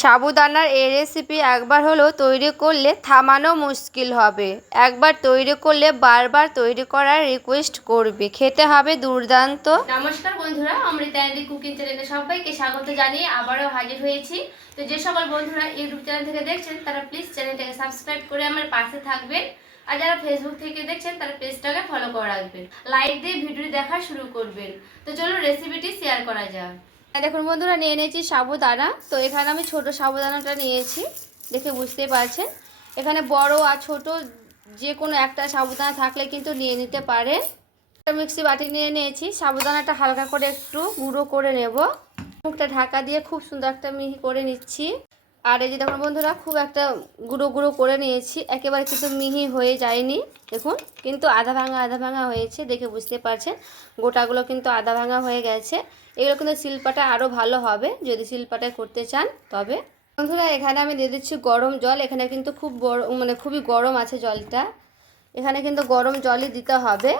সাবুদানার এই রেসিপি একবার হলেও তৈরি করলে থামানো মুশকিল হবে। একবার তৈরি করলে বারবার তৈরি করার রিকোয়েস্ট করবে। খেতে হবে দুর্দান্ত। নমস্কার বন্ধুরা, অমৃতা অ্যান্ডি কুকিং চ্যানেলে সবাইকে স্বাগত জানিয়ে আবারও হাজির হয়েছি। তো যে সকল বন্ধুরা ইউটিউব চ্যানেল থেকে দেখছেন তারা প্লিজ চ্যানেলটাকে সাবস্ক্রাইব করে আমার পাশে থাকবেন। আর যারা ফেসবুক থেকে দেখছেন তারা পেজটাকে ফলো করে রাখবেন, লাইক দিয়ে ভিডিওটি দেখা শুরু করবেন। তো চলো রেসিপিটি শেয়ার করা যাক। দেখুন বন্ধুরা, নিয়ে নিয়েছি সাবুদানা। তো এখানে আমি ছোট সাবুদানাটা নিয়েছি, দেখে বুঝতেই পারছেন। এখানে বড় আর ছোট যে কোনো একটা সাবুদানা থাকলে কিন্তু নিয়ে নিতে পারেন। মিক্সি বাটি নিয়ে নিয়েছি, সাবুদানাটা হালকা করে একটু গুঁড়ো করে নেব। মুখটা ঢাকা দিয়ে খুব সুন্দর একটা মিহি করে নিচ্ছি। আর এই যে দেখুন বন্ধুরা, খুব একটা গুঁড়ো গুঁড়ো করে নিয়েছি, একেবারে কিন্তু মিহি হয়ে যায়নি। দেখুন কিন্তু আধা ভাঙা হয়েছে, দেখে বুঝতে পারছেন। গোটাগুলো কিন্তু আধা ভাঙা হয়ে গেছে। এগুলো কিন্তু শিলপাটা আরও ভালো হবে যদি শিলপাটায় করতে চান। তবে বন্ধুরা এখানে আমি দিয়ে দিচ্ছি গরম জল। এখানে কিন্তু খুবই গরম আছে জলটা। এখানে কিন্তু গরম জলই দিতে হবে।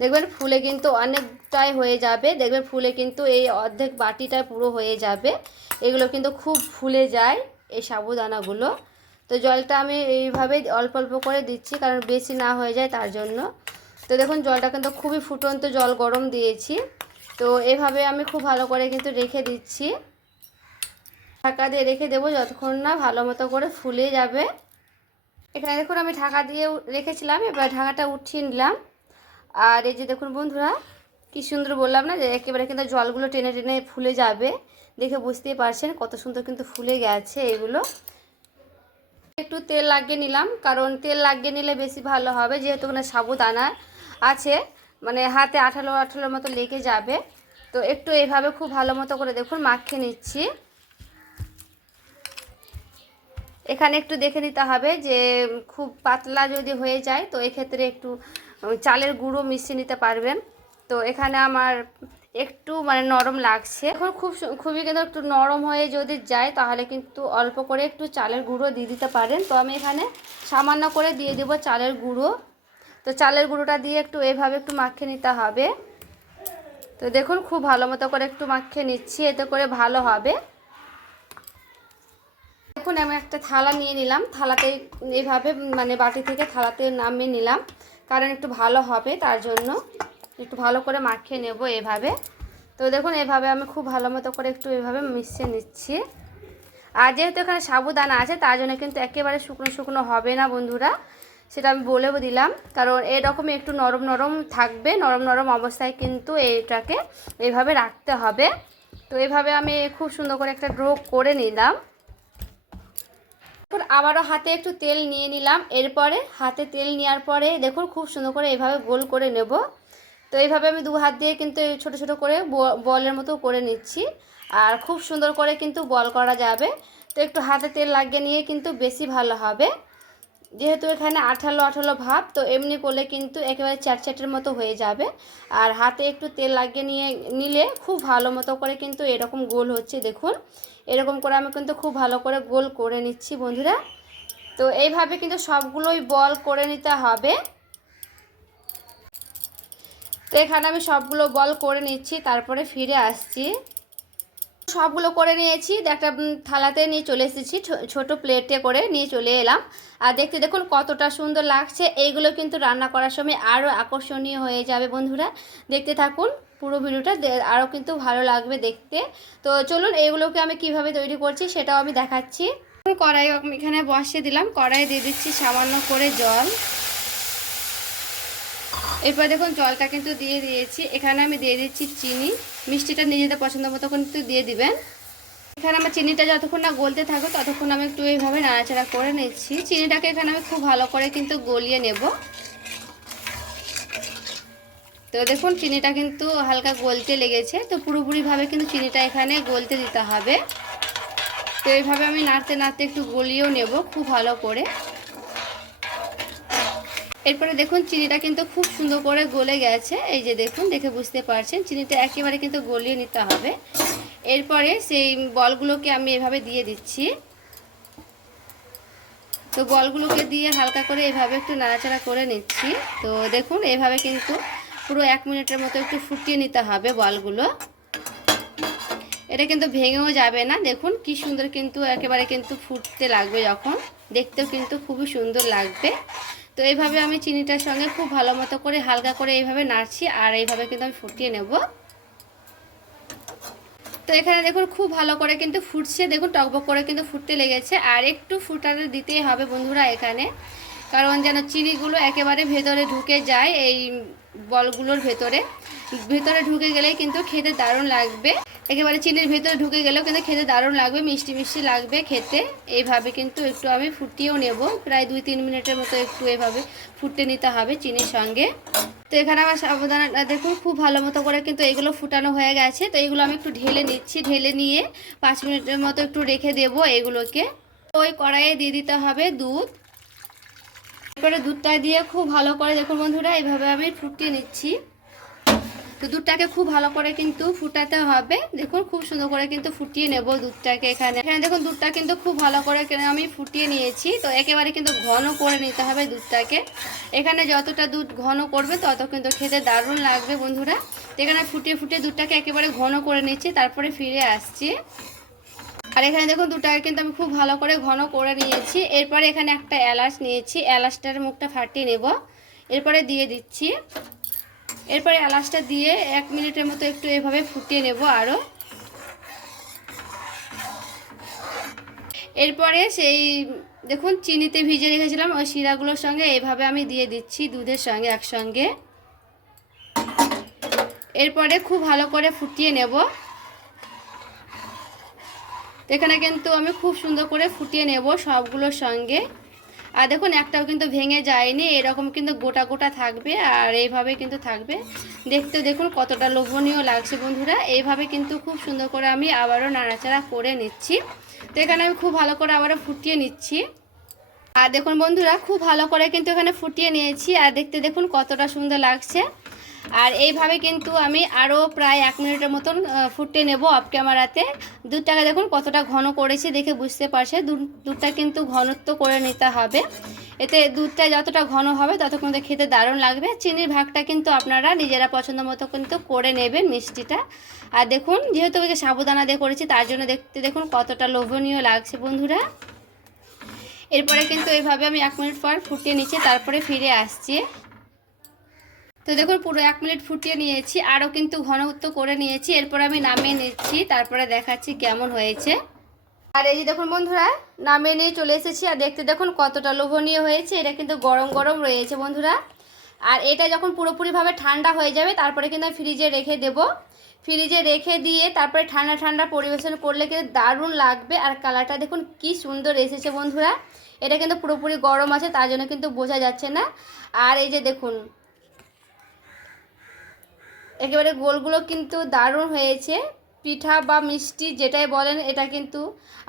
দেখবেন ফুলে কিন্তু অনেকটাই হয়ে যাবে। দেখবেন ফুলে কিন্তু এই অর্ধেক বাটিটা পুরো হয়ে যাবে। এগুলো কিন্তু খুব ফুলে যায় এই সাবুদানাগুলো। তো জলটা আমি এইভাবেই অল্প অল্প করে দিচ্ছি, কারণ বেশি না হয়ে যায় তার জন্য। তো দেখুন জলটা কিন্তু খুবই ফুটন্ত জল গরম দিয়েছি। তো এভাবে আমি খুব ভালো করে কিন্তু রেখে দিচ্ছি। ঢাকা দিয়ে রেখে দেবো যতক্ষণ না ভালো মতো করে ফুলে যাবে। এখানে দেখুন আমি ঢাকা দিয়ে রেখেছিলাম, এবার ঢাকাটা উঠিয়ে নিলাম। আর এই যে দেখুন বন্ধুরা, কি সুন্দর বললাম না যে একেবারে কিন্তু জলগুলো টেনে টেনে ফুলে যাবে। দেখে বুঝতেই পারছেন কত সুন্দর কিন্তু ফুলে গেছে এগুলো। একটু তেল লাগিয়ে নিলাম, কারণ তেল লাগিয়ে নিলে বেশি ভালো হবে, যেহেতু ওখানে সাবুদানা আছে, মানে হাতে আঠালো আঠালোর মতো লেগে যাবে। তো একটু এইভাবে খুব ভালো মতো করে দেখুন মাখিয়ে নিচ্ছি। এখানে একটু দেখে নিতে হবে যে খুব পাতলা যদি হয়ে যায় তো এক্ষেত্রে একটু চালের গুঁড়ো মিশিয়ে নিতে পারবেন। তো এখানে আমার একটু নরম লাগছে। এখন খুবই কিন্তু একটু নরম হয়ে যদি যায় তাহলে কিন্তু অল্প করে একটু চালের গুঁড়ো দিয়ে দিতে পারেন। তো আমি এখানে সামান্য করে দিয়ে দেবো চালের গুঁড়ো। তো চালের গুঁড়োটা দিয়ে একটু এভাবে একটু মাখিয়ে নিতে হবে। তো দেখুন খুব ভালো মতো করে একটু মাখিয়ে নিচ্ছি, এতে করে ভালো হবে। দেখুন আমি একটা থালা নিয়ে নিলাম, থালাতে এইভাবে বাটি থেকে থালাতে নামিয়ে নিলাম, কারণ একটু ভালো হবে তার জন্য। একটু ভালো করে মাখিয়ে নেব এভাবে। তো দেখুন এভাবে আমি খুব ভালো মতো করে একটু এভাবে মিশিয়ে নিচ্ছি। আর যেহেতু এখানে সাবুদানা আছে তার জন্য কিন্তু একেবারে শুকনো শুকনো হবে না বন্ধুরা, সেটা আমি বলেও দিলাম। কারণ এরকমই একটু নরম নরম থাকবে, নরম নরম অবস্থায় কিন্তু এইটাকে এইভাবে রাখতে হবে। তো এইভাবে আমি খুব সুন্দর করে একটা ড্রো করে নিলাম। আবারও হাতে একটু তেল নিয়ে নিলাম। এরপরে হাতে তেল নেওয়ার পরে দেখুন খুব সুন্দর করে এইভাবে গোল করে নেব। তো এইভাবে আমি দু হাত দিয়ে কিন্তু ছোট ছোট করে বলের মতো করে নিচ্ছি। আর খুব সুন্দর করে কিন্তু বল করা যাবে। তো একটু হাতে তেল লাগিয়ে নিয়ে কিন্তু বেশি ভালো হবে, যেহেতু এখানে আঠালো আঠালো ভাব। তো এমনি করলে কিন্তু একেবারে চ্যাটচ্যাটের মতো হয়ে যাবে। আর হাতে একটু তেল লাগিয়ে নিলে খুব ভালো মতো করে কিন্তু এরকম গোল হচ্ছে। দেখুন এরকম করে আমি কিন্তু খুব ভালো করে গোল করে নিচ্ছি বন্ধুরা। তো এইভাবে কিন্তু সবগুলোই বল করে নিতে হবে। তো এখানে আমি সবগুলো বল করে নিচ্ছি, তারপরে ফিরে আসছি। সবগুলো করে নিয়েছি, একটা থালাতে নিয়ে চলে এসেছি, ছোট প্লেটে করে নিয়ে চলে এলাম। আর দেখতে দেখুন কতটা সুন্দর লাগছে। এইগুলো কিন্তু রান্না করার সময় আরও আকর্ষণীয় হয়ে যাবে বন্ধুরা। দেখতে থাকুন পুরো ভিডিওটা, আরও কিন্তু ভালো লাগবে দেখতে। তো চলুন এইগুলোকে আমি কিভাবে তৈরি করছি সেটাও আমি দেখাচ্ছি। কড়াই এখানে বসিয়ে দিলাম, কড়াই দিয়ে দিচ্ছি সামান্য করে জল। এরপর দেখুন জলটা কিন্তু দিয়ে দিয়েছি। এখানে আমি দিয়ে দিচ্ছি চিনি। মিষ্টিটা নিজেদের পছন্দ মতো কিন্তু দিয়ে দিবেন। এখানে আমার চিনিটা যতক্ষণ না গলতে থাকবে ততক্ষণ আমি একটু এইভাবে নাড়াচাড়া করে নিচ্ছি। চিনিটাকে এখানে আমি খুব ভালো করে কিন্তু গলিয়ে নেব। তো দেখুন চিনিটা কিন্তু হালকা গলতে লেগেছে। তো পুরোপুরিভাবে কিন্তু চিনিটা এখানে গলতে দিতে হবে। তো এইভাবে আমি নাড়তে নাড়তে একটু গলিয়েও নেব খুব ভালো করে। এরপরে দেখুন চিনিটা কিন্তু খুব সুন্দর করে গলে গেছে। এই যে দেখুন, দেখে বুঝতে পারছেন চিনিটা একেবারে কিন্তু গলিয়ে নিতে হবে। এরপরে সেই বলগুলোকে আমি এভাবে দিয়ে দিচ্ছি। তো বলগুলোকে দিয়ে হালকা করে এভাবে একটু নাড়াচাড়া করে নিচ্ছি। তো দেখুন এভাবে কিন্তু পুরো 1 মিনিটের মতো একটু ফুটিয়ে নিতে হবে বলগুলো। এটা কিন্তু ভেঙেও যাবে না। দেখুন কি সুন্দর কিন্তু একেবারে কিন্তু ফুটতে লাগবে, যখন দেখতেও কিন্তু খুবই সুন্দর লাগবে। তো এইভাবে আমি চিনিটার সঙ্গে খুব ভালো মতো করে হালকা করে এইভাবে নাড়ছি, আর এইভাবে কিন্তু আমি ফুটিয়ে নেব। তো এখানে দেখুন খুব ভালো করে কিন্তু ফুটছে, দেখুন টকবক করে কিন্তু ফুটতে লেগেছে। আর একটু ফুটাতে দিতেই হবে বন্ধুরা এখানে, কারণ যেন চিনিগুলো একেবারে ভেতরে ঢুকে যায়, এই বলগুলোর ভেতরে ঢুকে গেলেই কিন্তু খেতে দারুণ লাগবে। একেবারে চিনির ভেতরে ঢুকে গেলেও কিন্তু খেতে দারুণ লাগবে, মিষ্টি মিষ্টি লাগবে খেতে। এইভাবে কিন্তু একটু আমি ফুটিয়েও নেব, প্রায় 2-3 মিনিটের মতো একটু এভাবে ফুটতে নিতে হবে চিনির সঙ্গে। তো এখানে আমার সাবুদানাটা দেখুন খুব ভালো মতো করে কিন্তু এগুলো ফুটানো হয়ে গেছে। তো এইগুলো আমি একটু ঢেলে নিচ্ছি, ঢেলে নিয়ে 5 মিনিটের মতো একটু রেখে দেব এগুলোকে। ওই কড়াইয়ে দিয়ে দিতে হবে দুধ। এরপরে দুধটা দিয়ে খুব ভালো করে দেখুন বন্ধুরা এইভাবে আমি ফুটিয়ে নিচ্ছি। তো দুধটাকে খুব ভালো করে কিন্তু ফুটাতে হবে, দেখুন খুব সুন্দর করে কিন্তু ফুটিয়ে নেব দুধটাকে। এখানে দেখুন দুধটা কিন্তু খুব ভালো করে আমি ফুটিয়ে নিয়েছি। তো একেবারে কিন্তু ঘন করে নিতে হবে দুধটাকে। এখানে যতটা দুধ ঘন করবে তত কিন্তু খেতে দারুণ লাগবে বন্ধুরা। এখানে ফুটিয়ে ফুটিয়ে দুধটাকে একেবারে ঘন করে নিচ্ছি, তারপরে ফিরে আসছি। আর এখানে দেখুন দুধটাকে কিন্তু আমি খুব ভালো করে ঘন করে নিয়েছি। এরপরে এখানে একটা এলাচ নিয়েছি, এলাচটার মুখটা ফাটিয়ে নেব, এরপরে দিয়ে দিচ্ছি। এরপরে এলাচটা দিয়ে 1 মিনিটের মতো একটু এভাবে ফুটিয়ে নেব আরও। এরপরে সেই দেখুন চিনিতে ভিজে রেখেছিলাম ওই শিরাগুলোর সঙ্গে এইভাবে আমি দিয়ে দিচ্ছি দুধের সঙ্গে একসঙ্গে। এরপরে খুব ভালো করে ফুটিয়ে নেব। এখানে কিন্তু আমি খুব সুন্দর করে ফুটিয়ে নেব সবগুলোর সঙ্গে। আর দেখুন একটাও কিন্তু ভেঙে যায়নি, এরকম কিন্তু গোটা গোটা থাকবে, আর এইভাবে কিন্তু থাকবে। দেখতে দেখুন কতটা লোভনীয় লাগছে বন্ধুরা। এইভাবে কিন্তু খুব সুন্দর করে আমি আবারও নাড়াচাড়া করে নিচ্ছি। তো এখানে আমি খুব ভালো করে আবারও ফুটিয়ে নিচ্ছি। আর দেখুন বন্ধুরা খুব ভালো করে কিন্তু এখানে ফুটিয়ে নিয়েছি, আর দেখতে দেখুন কতটা সুন্দর লাগছে। আর এইভাবে কিন্তু আমি আরও প্রায় 1 মিনিটের মতন ফুটিয়ে নেব অফ ক্যামেরাতে। দুধটাকে দেখুন কতটা ঘন করেছি, দেখে বুঝতে পারছে। দুধটা কিন্তু ঘনত্ব করে নিতে হবে, এতে দুধটা যতটা ঘন হবে তত কিন্তু খেতে দারুণ লাগবে। চিনির ভাগটা কিন্তু আপনারা নিজেরা পছন্দ মতো কিন্তু করে নেবেন মিষ্টিটা। আর দেখুন যেহেতু ওই সাবুদানা দিয়ে করেছি তার জন্য দেখতে দেখুন কতটা লোভনীয় লাগছে বন্ধুরা। এরপরে কিন্তু এইভাবে আমি 1 মিনিট পর ফুটিয়ে নিচ্ছি, তারপরে ফিরে আসছি। তো দেখুন পুরো 1 মিনিট ফুটিয়ে নিয়েছি, আরও কিন্তু ঘনত্ব করে নিয়েছি। এরপর আমি নামিয়ে নিচ্ছি, তারপরে দেখাচ্ছি কেমন হয়েছে। আর এই যে দেখুন বন্ধুরা নামিয়ে নিয়ে চলে এসেছি, আর দেখতে দেখুন কতটা লোভনীয় হয়েছে। এটা কিন্তু গরম গরম রয়েছে বন্ধুরা। আর এটা যখন পুরোপুরিভাবে ঠান্ডা হয়ে যাবে তারপরে কিন্তু আমি ফ্রিজে রেখে দেব। ফ্রিজে রেখে দিয়ে তারপরে ঠান্ডা ঠান্ডা পরিবেশন করলে কিন্তু দারুণ লাগবে। আর কালারটা দেখুন কি সুন্দর এসেছে বন্ধুরা। এটা কিন্তু পুরোপুরি গরম আছে তার জন্য কিন্তু বোঝা যাচ্ছে না। আর এই যে দেখুন একেবারে গোলগুলো কিন্তু দারুণ হয়েছে। পিঠা বা মিষ্টি যেটাই বলেন, এটা কিন্তু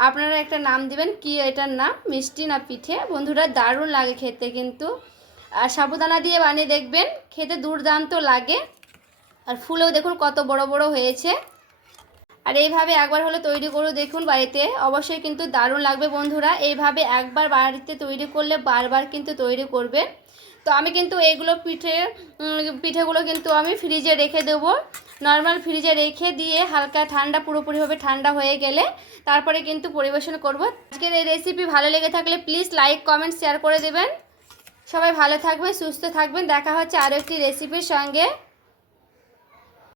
আপনারা একটা নাম দিবেন, কি এটার নাম, মিষ্টি না পিঠে বন্ধুরা। দারুণ লাগে খেতে কিন্তু। আর সাবুদানা দিয়ে বানিয়ে দেখবেন, খেতে দুর্দান্ত লাগে। আর ফুলেও দেখুন কত বড় বড় হয়েছে। আর এইভাবে একবার হলে তৈরি করে দেখুন বাড়িতে, অবশ্যই কিন্তু দারুণ লাগবে বন্ধুরা। এইভাবে একবার বাড়িতে তৈরি করলে বারবার কিন্তু তৈরি করবেন। তো আমি কিন্তু এইগুলো পিঠেগুলো কিন্তু আমি ফ্রিজে রেখে দেবো। নর্মাল ফ্রিজে রেখে দিয়ে হালকা ঠান্ডা পুরোপুরিভাবে ঠান্ডা হয়ে গেলে তারপরে কিন্তু পরিবেশন করব। আজকের এই রেসিপি ভালো লেগে থাকলে প্লিজ লাইক কমেন্ট শেয়ার করে দেবেন। সবাই ভালো থাকবেন, সুস্থ থাকবেন। দেখা হচ্ছে আরও একটি রেসিপির সঙ্গে।